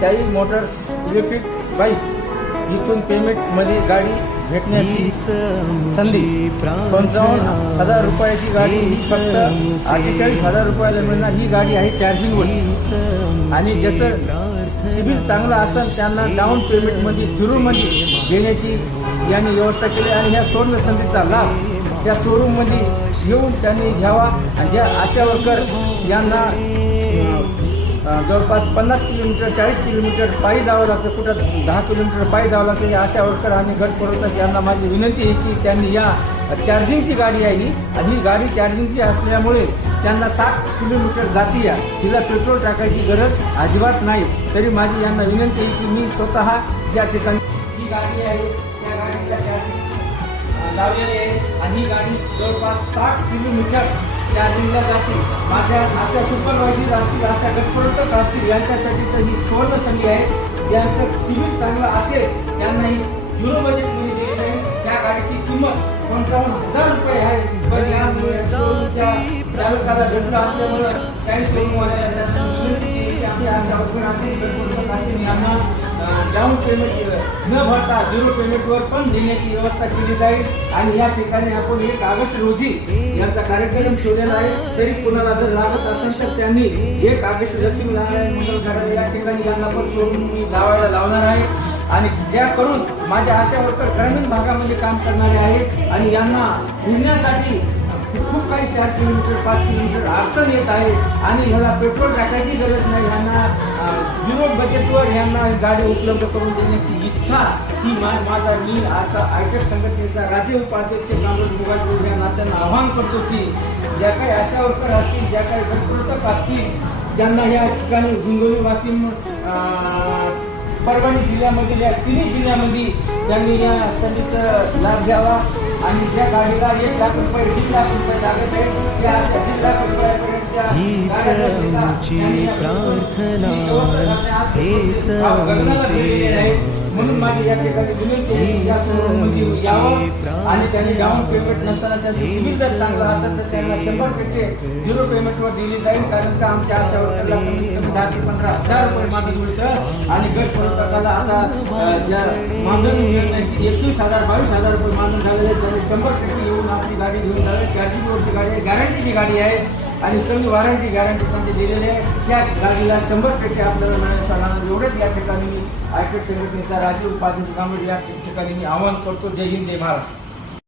शाही Motors electric bike इथून पेमेंटमध्ये गाडी भेटण्याची संधी. पंचावन्न हजार रुपयाची गाडी ही फक्त अठ्ठेचाळीस हजार रुपयाला मिळणार. ही गाडी आहे चार्जिंगवर आणि ज्याचं सिबिल चांगलं असेल त्यांना डाऊन पेमेंटमध्ये झिरोमध्ये देण्याची यांनी व्यवस्था केली आणि ह्या स्वर्ण संधीचा लाभ त्या शोरूममध्ये येऊन त्यांनी घ्यावा. आणि ज्या आशा वर्कर यांना जवळपास पन्नास किलोमीटर चाळीस किलोमीटर पायी जावं लागतं कुठं दहा किलोमीटर पायी जावं लागतं या अशा वर्कर आणि गट पडवतात यांना माझी विनंती आहे की त्यांनी या चार्जिंगची गाडी आहे ही आणि ही गाडी चार्जिंगची असल्यामुळे त्यांना सात किलोमीटर जाती या. तिला पेट्रोल टाकायची गरज अजिबात नाही. तरी माझी यांना विनंती आहे की मी स्वतः ज्या ठिकाणी ही गाडी आहे त्या गाडीला चार्जिंग लावलेली आहे आणि ही गाडी जवळपास साठ किलोमीटर चार्जिंगला जातील. माझ्या अशा सुपरवायझर असतील अशा गटप्रवर्तक असतील यांच्यासाठी तर ही सुवर्ण संधी आहे. ज्यांचं सिबिल चांगलं असेल त्यांनाही झिरो बजेटमध्ये दिली जाईल त्या गाडीची किंमत पंचावन्न हजार रुपये आहे. पण यामुळे चालकाला भेटलं असल्यामुळं काही शोरूमवाल्याला त्यांना विनंती असेल त्यांना डाऊन पेमेंट न भरता झिरो पेमेंटवर पण देण्याची व्यवस्था केली जाईल. आणि या ठिकाणी आपण एक ऑगस्ट रोजी यांचा कार्यक्रम ठेवलेला आहे. तरी कुणाला जर लागत असेल तर त्यांनी एक ऑगस्ट लक्ष्मीनारायण मंगल या ठिकाणी यांना पण सोडून मी लावायला लावणार आहे. आणि ज्या करून माझ्या आशा वर्कर ग्रामीण भागामध्ये काम करणारे आहेत आणि यांना की खूप काही चार किलोमीटर पाच किलोमीटर अडचण येत आहे आणि ह्याला पेट्रोल टाकायची गरज नाही. ह्यांना झिरो बजेटवर ह्यांना गाडी उपलब्ध करून देण्याची इच्छा ही मा माझा मी असा आयटक संघटनेचा राज्य उपाध्यक्ष कामराज मुगाजोड या नात्यानं आवाहन करतो की ज्या काही आशा वर्कर असतील ज्या काही गटप्रवर्तक असतील ज्यांना या ठिकाणी हिंगोली वाशिम परभणी जिल्ह्यामधील या तिन्ही जिल्ह्यामध्ये त्यांनी या संधीचा लाभ घ्यावा आणि ज्या गाडीला एक लाख रुपये दीड लाख रुपये लागत आहे त्या दीड लाख रुपयापर्यंतच्या हीच आमची प्रार्थना, हेच आमचे. म्हणून माझी या ठिकाणी विनंती यावं आणि त्यांनी डाऊन पेमेंट नसताना त्यांचं सिबिल जर चांगलं असेल तर त्यांना शंभर टक्के झिरो पेमेंटवर दिली जाईल कारण का आमच्या आशा वर्करला कमीत कमी दहा ते पंधरा हजार रुपये मागणी मिळतं. आणि गट प्रवर्तकाला आता अं, ज्या मागणी मिळण्याची एकवीस हजार बावीस हजार रुपये मानून झालेले त्याने शंभर टक्के येऊन आपली गाडी घेऊन झाली चारशे रोडची गाडी आहे. गॅरंटीची गाडी आहे आणि सगळी वॉरंटी गॅरंटी त्यांची दिलेली आहे त्या गाडीला शंभर टक्के आपल्याला मिळेल सांगणार एवढंच या ठिकाणी मी आयटेक संघटनेचा राजीव उपाध्यक्ष कांबळे या ठिकाणी मी आवाहन करतो जय हिंद जय महाराष्ट्र.